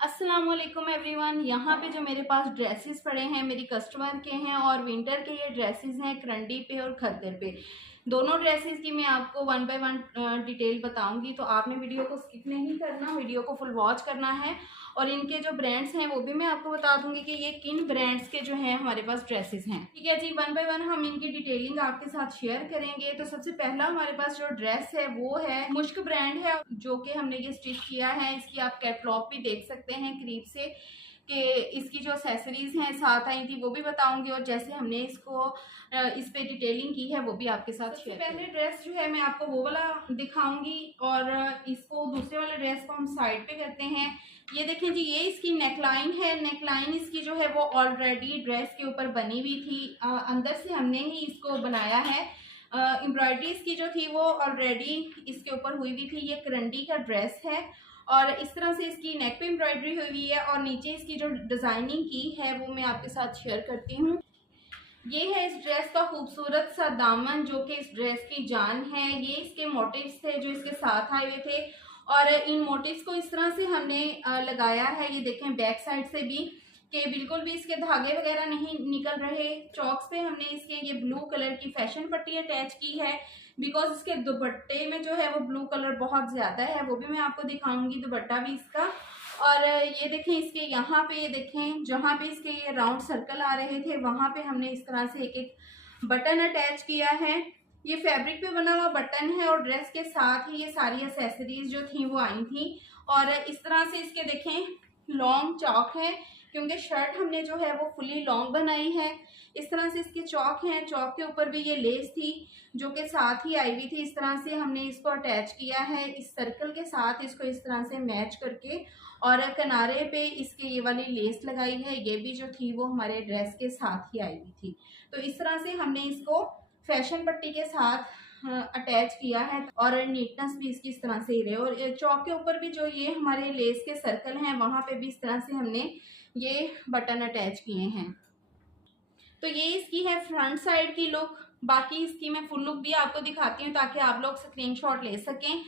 अस्सलाम वालेकुम एवरीवन। यहाँ पे जो मेरे पास ड्रेसेस पड़े हैं मेरी कस्टमर के हैं और विंटर के ये ड्रेसेस हैं करंडी पे और खद्दर पे। दोनों ड्रेसेस की मैं आपको वन बाय वन डिटेल बताऊंगी, तो आपने वीडियो को स्किप नहीं करना, वीडियो को फुल वॉच करना है। और इनके जो ब्रांड्स हैं वो भी मैं आपको बता दूंगी कि ये किन ब्रांड्स के जो हैं हमारे पास ड्रेसेस हैं। ठीक है जी, वन बाय वन हम इनकी डिटेलिंग आपके साथ शेयर करेंगे। तो सबसे पहला हमारे पास जो ड्रेस है वो है मुश्क ब्रांड है, जो कि हमने ये स्टिच किया है। इसकी आप कैटलॉग भी देख सकते हैं करीब से कि इसकी जो एक्सेसरीज हैं साथ आई थी वो भी बताऊंगी, और जैसे हमने इसको इस पे डिटेलिंग की है वो भी आपके साथ शेयर। पहले ड्रेस जो है मैं आपको वो वाला दिखाऊंगी और इसको दूसरे वाले ड्रेस को हम साइड पे करते हैं। ये देखें जी, ये इसकी नेकलाइन है। नेकलाइन इसकी जो है वो ऑलरेडी ड्रेस के ऊपर बनी हुई थी, अंदर से हमने ही इसको बनाया है। एम्ब्रॉयडरी इसकी जो थी वो ऑलरेडी इसके ऊपर हुई हुई थी। ये करंडी का ड्रेस है और इस तरह से इसकी नेक पे एम्ब्रॉयडरी हुई हुई है, और नीचे इसकी जो डिज़ाइनिंग की है वो मैं आपके साथ शेयर करती हूँ। ये है इस ड्रेस का खूबसूरत सा दामन, जो कि इस ड्रेस की जान है। ये इसके मोटिव्स थे जो इसके साथ आए हुए थे, और इन मोटिव्स को इस तरह से हमने लगाया है। ये देखें बैक साइड से भी कि बिल्कुल भी इसके धागे वगैरह नहीं निकल रहे। चॉक्स पे हमने इसके ये ब्लू कलर की फैशन पट्टी अटैच की है, बिकॉज इसके दुपट्टे में जो है वो ब्लू कलर बहुत ज़्यादा है, वो भी मैं आपको दिखाऊंगी दुपट्टा भी इसका। और ये देखें इसके यहाँ पे, ये देखें जहाँ पे इसके ये राउंड सर्कल आ रहे थे वहाँ पे हमने इस तरह से एक एक बटन अटैच किया है। ये फैब्रिक पे बना हुआ बटन है और ड्रेस के साथ ही ये सारी एक्सेसरीज जो थी वो आई थी। और इस तरह से इसके देखें लॉन्ग चौक है, क्योंकि शर्ट हमने जो है वो फुली लॉन्ग बनाई है। इस तरह से इसके चौक हैं, चौक के ऊपर भी ये लेस थी जो कि साथ ही आई हुई थी। इस तरह से हमने इसको अटैच किया है इस सर्कल के साथ, इसको इस तरह से मैच करके, और किनारे पे इसके ये वाली लेस लगाई है। ये भी जो थी वो हमारे ड्रेस के साथ ही आई हुई थी। तो इस तरह से हमने इसको फैशन पट्टी के साथ अटैच किया है, और नीटनेस भी इसकी इस तरह से ही रहे। और चौक के ऊपर भी जो ये हमारे लेस के सर्कल हैं वहाँ पे भी इस तरह से हमने ये बटन अटैच किए हैं। तो ये इसकी है फ्रंट साइड की लुक। बाकी इसकी मैं फुल लुक भी आपको दिखाती हूँ ताकि आप लोग स्क्रीनशॉट ले सकें।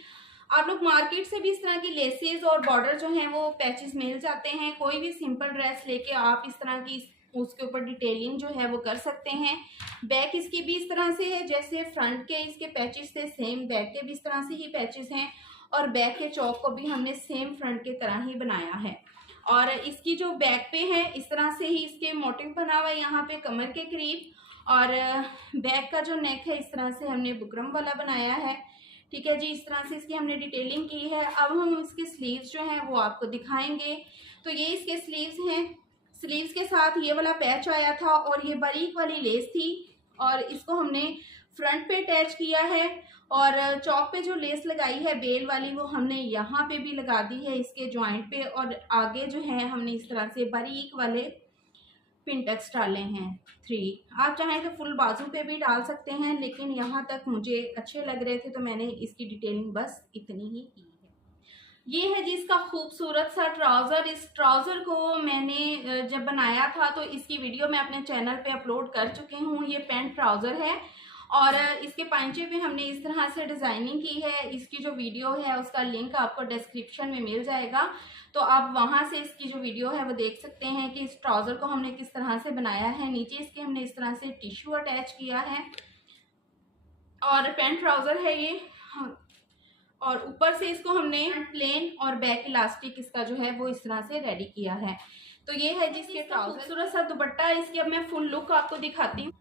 आप लोग मार्केट से भी इस तरह की लेसेस और बॉर्डर जो हैं वो पैचेस मिल जाते हैं। कोई भी सिंपल ड्रेस लेके आप इस तरह की उसके ऊपर डिटेलिंग जो है वो कर सकते हैं। बैक इसकी भी इस तरह से है, जैसे फ्रंट के इसके पैचेस थे सेम बैक के भी इस तरह से ही पैचेस हैं, और बैक के चौक को भी हमने सेम फ्रंट के तरह ही बनाया है। और इसकी जो बैक पे है इस तरह से ही इसके मोटिव बना हुआ है यहाँ पे कमर के करीब, और बैक का जो नेक है इस तरह से हमने बुकरम वाला बनाया है। ठीक है जी, इस तरह से इसकी हमने डिटेलिंग की है। अब हम इसके स्लीव्स जो हैं वो आपको दिखाएंगे। तो ये इसके स्लीव्स हैं। स्लीव्स के साथ ये वाला पैच आया था और ये बारीक वाली लेस थी, और इसको हमने फ्रंट पे अटैच किया है। और चौक पे जो लेस लगाई है बेल वाली वो हमने यहाँ पे भी लगा दी है इसके जॉइंट पे, और आगे जो है हमने इस तरह से बारीक वाले पिंटेक्स डाले हैं 3। आप चाहें तो फुल बाजू पे भी डाल सकते हैं, लेकिन यहाँ तक मुझे अच्छे लग रहे थे तो मैंने इसकी डिटेलिंग बस इतनी ही की है। ये है जी इसका खूबसूरत सा ट्राउज़र। इस ट्राउज़र को मैंने जब बनाया था तो इसकी वीडियो मैं अपने चैनल पे अपलोड कर चुकी हूँ। ये पैंट ट्राउज़र है और इसके पांचे पे हमने इस तरह से डिज़ाइनिंग की है। इसकी जो वीडियो है उसका लिंक आपको डिस्क्रिप्शन में मिल जाएगा, तो आप वहाँ से इसकी जो वीडियो है वो देख सकते हैं कि इस ट्राउज़र को हमने किस तरह से बनाया है। नीचे इसके हमने इस तरह से टिश्यू अटैच किया है, और पैंट ट्राउज़र है ये। और ऊपर से इसको हमने प्लेन और बैक इलास्टिक इसका जो है वो इस तरह से रेडी किया है। तो ये है जिसके खूबसूरत सा दुपट्टा। इसकी अब मैं फुल लुक आपको दिखाती हूँ।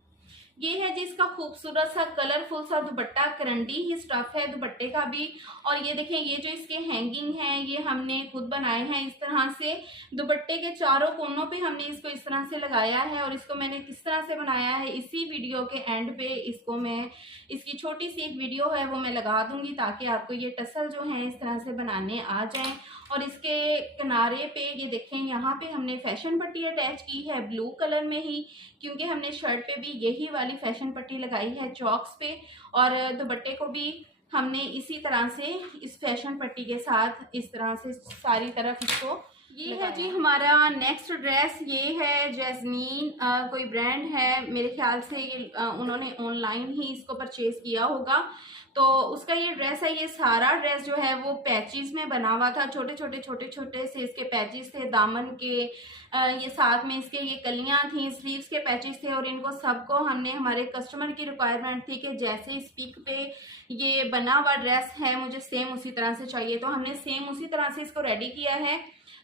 ये है जिसका खूबसूरत सा कलरफुल सा दुपट्टा, करंडी ही स्टफ है दुपट्टे का भी। और ये देखें ये जो इसके हैंगिंग हैं ये हमने खुद बनाए हैं इस तरह से। दुपट्टे के चारों कोनों पे हमने इसको इस तरह से लगाया है, और इसको मैंने किस तरह से बनाया है इसी वीडियो के एंड पे इसको मैं इसकी छोटी सी एक वीडियो है वो मैं लगा दूंगी, ताकि आपको ये टसल जो है इस तरह से बनाने आ जाएं। और इसके किनारे पे ये देखें यहाँ पे हमने फैशन पट्टी अटैच की है ब्लू कलर में ही, क्योंकि हमने शर्ट पे भी यही वाली फैशन पट्टी लगाई है चॉक्स पे, और दुपट्टे को भी हमने इसी तरह से इस फैशन पट्टी के साथ इस तरह से सारी तरफ इसको। ये है जी हमारा नेक्स्ट ड्रेस। ये है जैस्मीन कोई ब्रांड है, मेरे ख्याल से ये उन्होंने ऑनलाइन ही इसको परचेज किया होगा। तो उसका ये ड्रेस है, ये सारा ड्रेस जो है वो पैचेस में बना हुआ था, छोटे छोटे से इसके पैचेस थे दामन के, ये साथ में इसके ये कलियां थी, स्लीव्स के पैचेस थे। और इनको सबको हमने, हमारे कस्टमर की रिक्वायरमेंट थी कि जैसे इस पिक पे ये बना हुआ ड्रेस है मुझे सेम उसी तरह से चाहिए, तो हमने सेम उसी तरह से इसको रेडी किया है।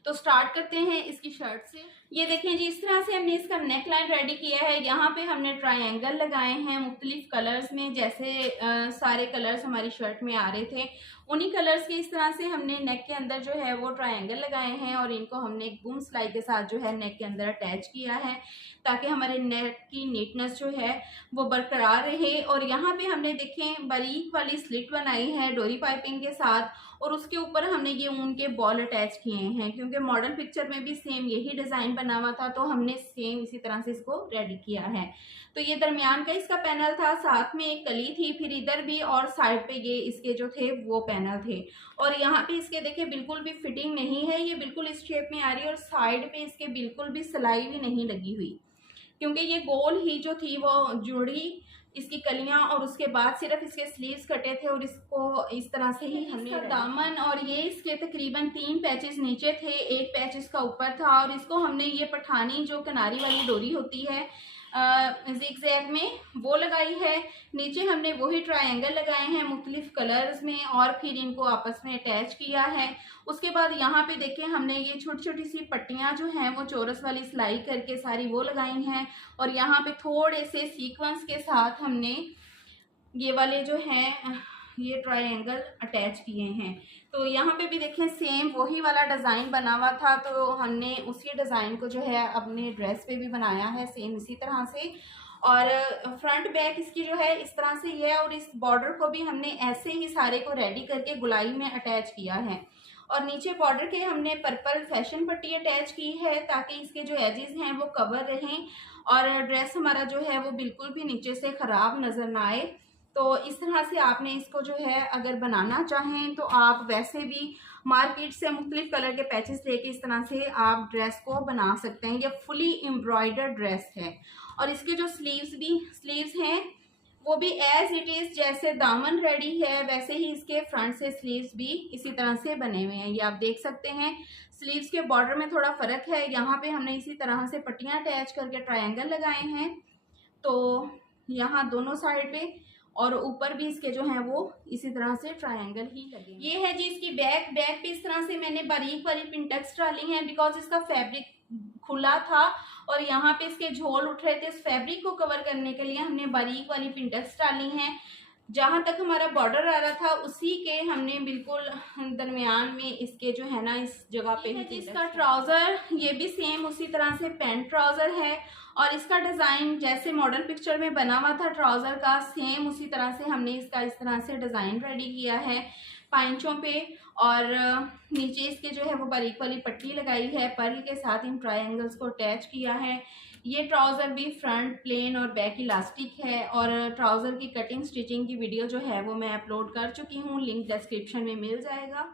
तो स्टार्ट करते हैं इसकी शर्ट से। ये देखें जी, इस तरह से हमने इसका नेक लाइन रेडी किया है। यहाँ पे हमने ट्रायंगल लगाए हैं मुख्तलिफ कलर्स में, जैसे सारे कलर्स हमारी शर्ट में आ रहे थे उन्हीं कलर्स के इस तरह से हमने नेक के अंदर जो है वो ट्रायंगल लगाए हैं और इनको हमने एक बूम सिलाई के साथ जो है नेक के अंदर अटैच किया है ताकि हमारे नेक की नीटनेस जो है वो बरकरार रहे। और यहाँ पे हमने देखें बारीक वाली स्लिट बनाई है डोरी पाइपिंग के साथ और उसके ऊपर हमने ये ऊन के बॉल अटैच किए हैं, क्योंकि मॉडल पिक्चर में भी सेम यही डिज़ाइन बना हुआ था, तो हमने सेम इसी तरह से इसको रेडी किया है। तो ये दरमियान का इसका पैनल था, साथ में एक कली थी, फिर इधर भी और साइड पे ये इसके जो थे वो पैनल थे। और यहाँ पे इसके देखे बिल्कुल भी फिटिंग नहीं है, ये बिल्कुल इस शेप में आ रही है और साइड पे इसके बिल्कुल भी सिलाई भी नहीं लगी हुई, क्योंकि ये गोल ही जो थी वो जुड़ी इसकी कलियां और उसके बाद सिर्फ इसके स्लीव्स कटे थे और इसको इस तरह से ही हमने दामन और ये इसके तकरीबन 3 पैचेस नीचे थे, 1 पैच इसका ऊपर था और इसको हमने ये पठानी जो किनारी वाली डोरी होती है जिग-जैग में वो लगाई है। नीचे हमने वही ट्रायंगल लगाए हैं मुख्तलिफ कलर्स में और फिर इनको आपस में अटैच किया है। उसके बाद यहाँ पे देखें हमने ये छोटी छोटी सी पट्टियाँ जो हैं वो चौरस वाली सिलाई करके सारी वो लगाई हैं और यहाँ पे थोड़े से सीक्वेंस के साथ हमने ये वाले जो हैं ये ट्रायंगल अटैच किए हैं। तो यहाँ पे भी देखें सेम वही वाला डिज़ाइन बना हुआ था, तो हमने उसी डिज़ाइन को जो है अपने ड्रेस पे भी बनाया है सेम इसी तरह से। और फ्रंट बैक इसकी जो है इस तरह से ये है और इस बॉर्डर को भी हमने ऐसे ही सारे को रेडी करके गुलाई में अटैच किया है। और नीचे बॉर्डर के हमने पर्पल फैशन पट्टी अटैच की है ताकि इसके जो एजेस हैं वो कवर रहें और ड्रेस हमारा जो है वो बिल्कुल भी नीचे से ख़राब नज़र ना आए। तो इस तरह से आपने इसको जो है अगर बनाना चाहें तो आप वैसे भी मार्केट से मुख्तलिफ कलर के पैचेस लेके इस तरह से आप ड्रेस को बना सकते हैं। ये फुली एम्ब्रॉयडर्ड ड्रेस है और इसके जो स्लीव्स हैं वो भी एज इट इज़ जैसे दामन रेडी है वैसे ही इसके फ्रंट से स्लीव्स भी इसी तरह से बने हुए हैं। ये आप देख सकते हैं स्लीव्स के बॉर्डर में थोड़ा फ़र्क है, यहाँ पे हमने इसी तरह से पट्टियाँ अटैच करके ट्रायंगल लगाए हैं, तो यहाँ दोनों साइड पे और ऊपर भी इसके जो हैं वो इसी तरह से ट्रायंगल ही लगे। ये है जी इसकी बैक पे इस तरह से मैंने बारीक वाली पिंटेक्स डाली है बिकॉज इसका फैब्रिक खुला था और यहाँ पे इसके झोल उठ रहे थे। इस फैब्रिक को कवर करने के लिए हमने बारीक वाली पिंटेक्स डाली हैं। जहाँ तक हमारा बॉर्डर आ रहा था उसी के हमने बिल्कुल दरमियान में इसके जो है ना इस जगह पे ही इसका ट्राउज़र, ये भी सेम उसी तरह से पैंट ट्राउज़र है और इसका डिज़ाइन जैसे मॉडल पिक्चर में बना हुआ था ट्राउज़र का सेम उसी तरह से हमने इसका इस तरह से डिज़ाइन रेडी किया है पाइंचों पे और नीचे इसके जो है वो बारीक वाली पट्टी लगाई है, पर्ल के साथ इन ट्रायंगल्स को अटैच किया है। ये ट्राउज़र भी फ्रंट प्लेन और बैक इलास्टिक है और ट्राउज़र की कटिंग स्टिचिंग की वीडियो जो है वो मैं अपलोड कर चुकी हूँ, लिंक डिस्क्रिप्शन में मिल जाएगा।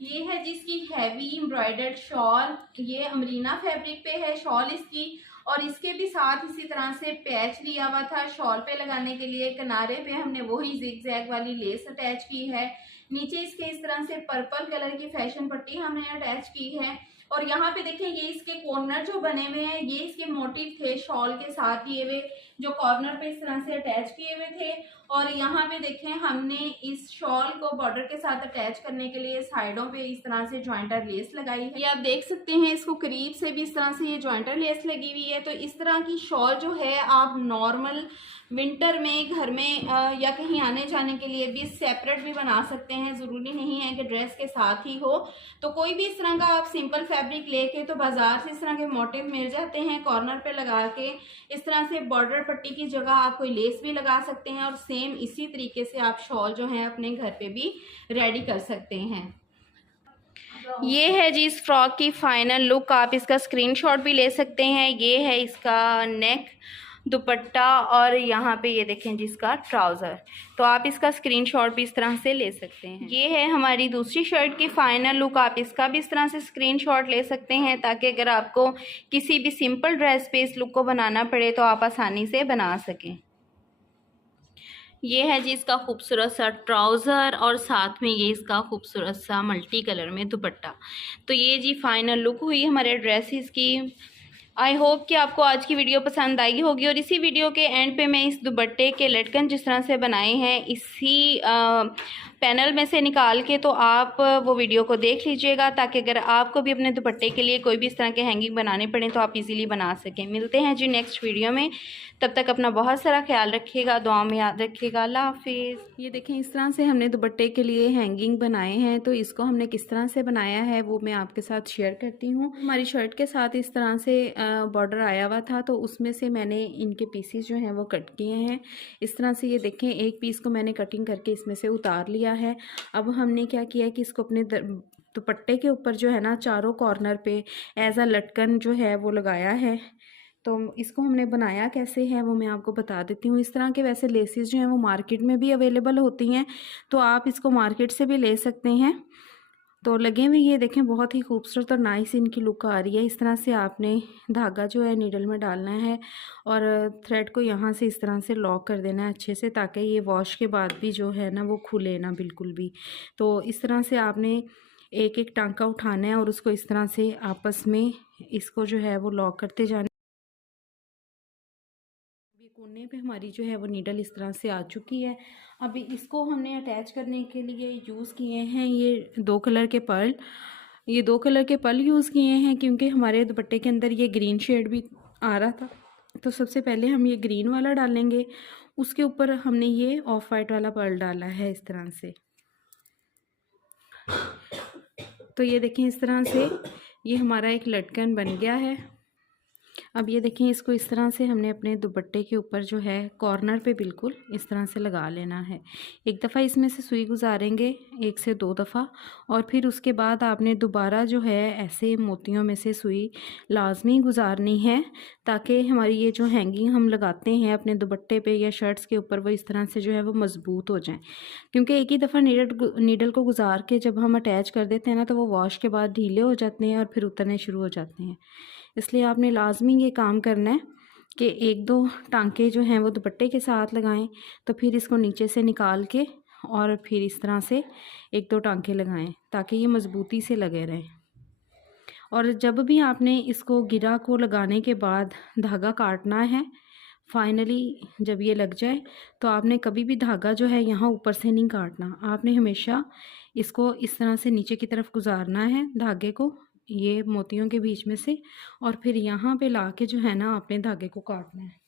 ये है जिसकी हैवी एम्ब्रॉयडर्ड शॉल, ये अमरीना फैब्रिक पे है शॉल इसकी और इसके भी साथ इसी तरह से पैच लिया हुआ था शॉल पे लगाने के लिए। किनारे पे हमने वही जिग जैग वाली लेस अटैच की है, नीचे इसके इस तरह से पर्पल कलर की फैशन पट्टी हमने अटैच की है और यहाँ पे देखें ये इसके कॉर्नर जो बने हुए हैं ये इसके मोटिव थे शॉल के साथ किए हुए जो कॉर्नर पे इस तरह से अटैच किए हुए थे। और यहाँ पे देखें हमने इस शॉल को बॉर्डर के साथ अटैच करने के लिए साइडों पे इस तरह से जॉइंटर लेस लगाई है। ये आप देख सकते हैं इसको करीब से भी इस तरह से ये जॉइंटर लेस लगी हुई है। तो इस तरह की शॉल जो है आप नॉर्मल विंटर में घर में या कहीं आने जाने के लिए भी सेपरेट भी बना सकते हैं, ज़रूरी नहीं है कि ड्रेस के साथ ही हो। तो कोई भी इस तरह का आप सिंपल फैब्रिक लेके तो बाज़ार से इस तरह के मोटिव मिल जाते हैं, कॉर्नर पे लगा के इस तरह से बॉर्डर पट्टी की जगह आप कोई लेस भी लगा सकते हैं और सेम इसी तरीके से आप शॉल जो है अपने घर पे भी रेडी कर सकते हैं। ये है जी इस फ्रॉक की फाइनल लुक, आप इसका स्क्रीनशॉट भी ले सकते हैं। ये है इसका नेक, दुपट्टा और यहाँ पे ये देखें जिसका ट्राउज़र, तो आप इसका स्क्रीनशॉट भी इस तरह से ले सकते हैं। ये है हमारी दूसरी शर्ट की फ़ाइनल लुक, आप इसका भी इस तरह से स्क्रीनशॉट ले सकते हैं ताकि अगर आपको किसी भी सिंपल ड्रेस पे इस लुक को बनाना पड़े तो आप आसानी से बना सकें। ये है जी इसका खूबसूरत सा ट्राउज़र और साथ में ये इसका खूबसूरत सा मल्टी कलर में दुपट्टा। तो ये जी फाइनल लुक हुई हमारे ड्रेसेस की। आई होप कि आपको आज की वीडियो पसंद आई होगी और इसी वीडियो के एंड पे मैं इस दुपट्टे के लटकन जिस तरह से बनाए हैं इसी पैनल में से निकाल के तो आप वो वीडियो को देख लीजिएगा, ताकि अगर आपको भी अपने दुपट्टे के लिए कोई भी इस तरह के हैंगिंग बनाने पड़े तो आप इजीली बना सकें। मिलते हैं जी नेक्स्ट वीडियो में, तब तक अपना बहुत सारा ख्याल रखिएगा, दुआ में याद रखिएगा। अल्लाह हाफिज़। ये देखें इस तरह से हमने दुपट्टे के लिए हैंगिंग बनाए हैं, तो इसको हमने किस तरह से बनाया है वो मैं आपके साथ शेयर करती हूँ। हमारी शर्ट के साथ इस तरह से बॉर्डर आया हुआ था, तो उसमें से मैंने इनके पीसीस जो हैं वो कट किए हैं इस तरह से। ये देखें एक पीस को मैंने कटिंग करके इसमें से उतार लिया है। अब हमने क्या किया कि इसको अपने दुपट्टे के ऊपर जो है ना चारों कॉर्नर पे एज अ लटकन जो है वो लगाया है। तो इसको हमने बनाया कैसे है वो मैं आपको बता देती हूँ। इस तरह के वैसे लेसेस जो हैं वो मार्केट में भी अवेलेबल होती हैं, तो आप इसको मार्केट से भी ले सकते हैं। तो लगे हुए ये देखें बहुत ही खूबसूरत और नाइस इनकी लुक आ रही है। इस तरह से आपने धागा जो है नीडल में डालना है और थ्रेड को यहाँ से इस तरह से लॉक कर देना है अच्छे से, ताकि ये वॉश के बाद भी जो है ना वो खुले ना बिल्कुल भी। तो इस तरह से आपने एक एक टांका उठाना है और उसको इस तरह से आपस में इसको जो है वो लॉक करते जाना। कोने पे हमारी जो है वो नीडल इस तरह से आ चुकी है। अभी इसको हमने अटैच करने के लिए यूज़ किए हैं ये दो कलर के पर्ल। ये दो कलर के पर्ल यूज़ किए हैं क्योंकि हमारे दुपट्टे के अंदर ये ग्रीन शेड भी आ रहा था। तो सबसे पहले हम ये ग्रीन वाला डालेंगे, उसके ऊपर हमने ये ऑफ वाइट वाला पर्ल डाला है इस तरह से। तो ये देखें इस तरह से ये हमारा एक लटकन बन गया है। अब ये देखें इसको इस तरह से हमने अपने दुपट्टे के ऊपर जो है कॉर्नर पे बिल्कुल इस तरह से लगा लेना है। एक दफ़ा इसमें से सुई गुजारेंगे 1 से 2 दफ़ा, और फिर उसके बाद आपने दोबारा जो है ऐसे मोतियों में से सुई लाजमी गुजारनी है, ताकि हमारी ये जो हैंगिंग हम लगाते हैं अपने दुपट्टे पे या शर्ट्स के ऊपर वो इस तरह से जो है वो मज़बूत हो जाए। क्योंकि एक ही दफ़ा नीडल को गुजार के जब हम अटैच कर देते हैं ना तो वो वॉश के बाद ढीले हो जाते हैं और फिर उतरने शुरू हो जाते हैं। इसलिए आपने लाजमी ये काम करना है कि 1-2 टांके जो हैं वो दुपट्टे के साथ लगाएं, तो फिर इसको नीचे से निकाल के और फिर इस तरह से 1-2 टांके लगाएं ताकि ये मज़बूती से लगे रहें। और जब भी आपने इसको गिरा को लगाने के बाद धागा काटना है, फाइनली जब ये लग जाए तो आपने कभी भी धागा जो है यहाँ ऊपर से नहीं काटना। आपने हमेशा इसको इस तरह से नीचे की तरफ गुजारना है धागे को, ये मोतियों के बीच में से, और फिर यहाँ पे लाके जो है ना आपने धागे को काटना है।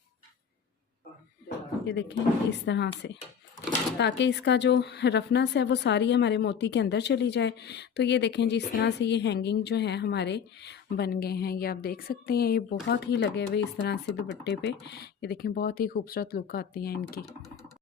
ये देखें इस तरह से, ताकि इसका जो रफनेस है वो सारी हमारे मोती के अंदर चली जाए। तो ये देखें जिस तरह से ये हैंगिंग जो है हमारे बन गए हैं, ये आप देख सकते हैं। ये बहुत ही लगे हुए इस तरह से दुपट्टे पे, ये देखें बहुत ही खूबसूरत लुक आती है इनकी।